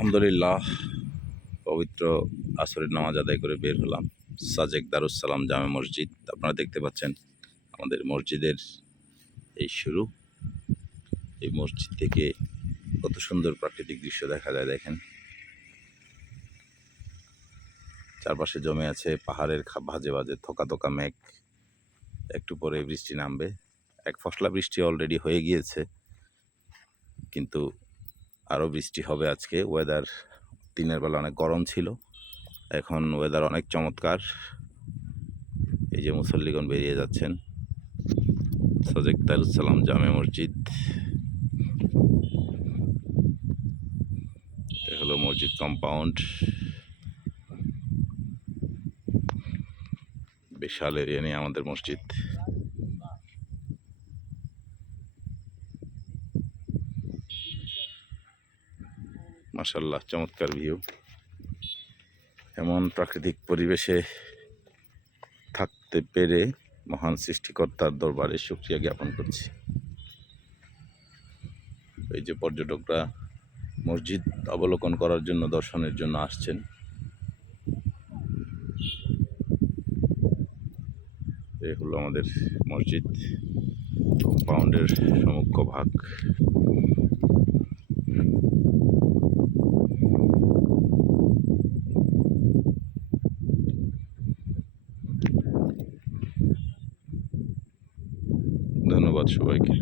আলহামদুলিল্লাহ, পবিত্র আসরের নামাজ আদায় করে বের হলাম। সাজেক দারুস সালাম জামে মসজিদ। আপনারা দেখতে পাচ্ছেন আমাদের মসজিদের এই শুরু। এই মসজিদ থেকে কত সুন্দর প্রাকৃতিক দৃশ্য দেখা যায়। দেখেন, চারপাশে জমে আছে পাহাড়ের ভাজে ভাজে থোকা থোকা মেঘ। একটু পরে বৃষ্টি নামবে। এক ফসলা বৃষ্টি অলরেডি হয়ে গিয়েছে, কিন্তু আরও বৃষ্টি হবে আজকে। ওয়েদার দিনের বেলা অনেক গরম ছিল, এখন ওয়েদার অনেক চমৎকার। এই যে মুসল্লিগণ বেরিয়ে যাচ্ছেন। সাজেক দারুস সালাম জামে মসজিদ, এটা হলো মসজিদ কম্পাউন্ড। বিশাল এরিয়া নিয়ে আমাদের মসজিদ। মাশাআল্লাহ, চমৎকার ভিউ। এমন প্রাকৃতিক পরিবেশে থাকতে পেরে মহান সৃষ্টিকর্তার দরবারে শুকরিয়া জ্ঞাপন করছি। এই যে পর্যটকরা মসজিদ অবলোকন করার জন্য, দর্শনের জন্য আসছেন। এই হলো আমাদের মসজিদ কম্পাউন্ডের সমুখ্য ভাগ। ধন্যবাদ সবাইকে।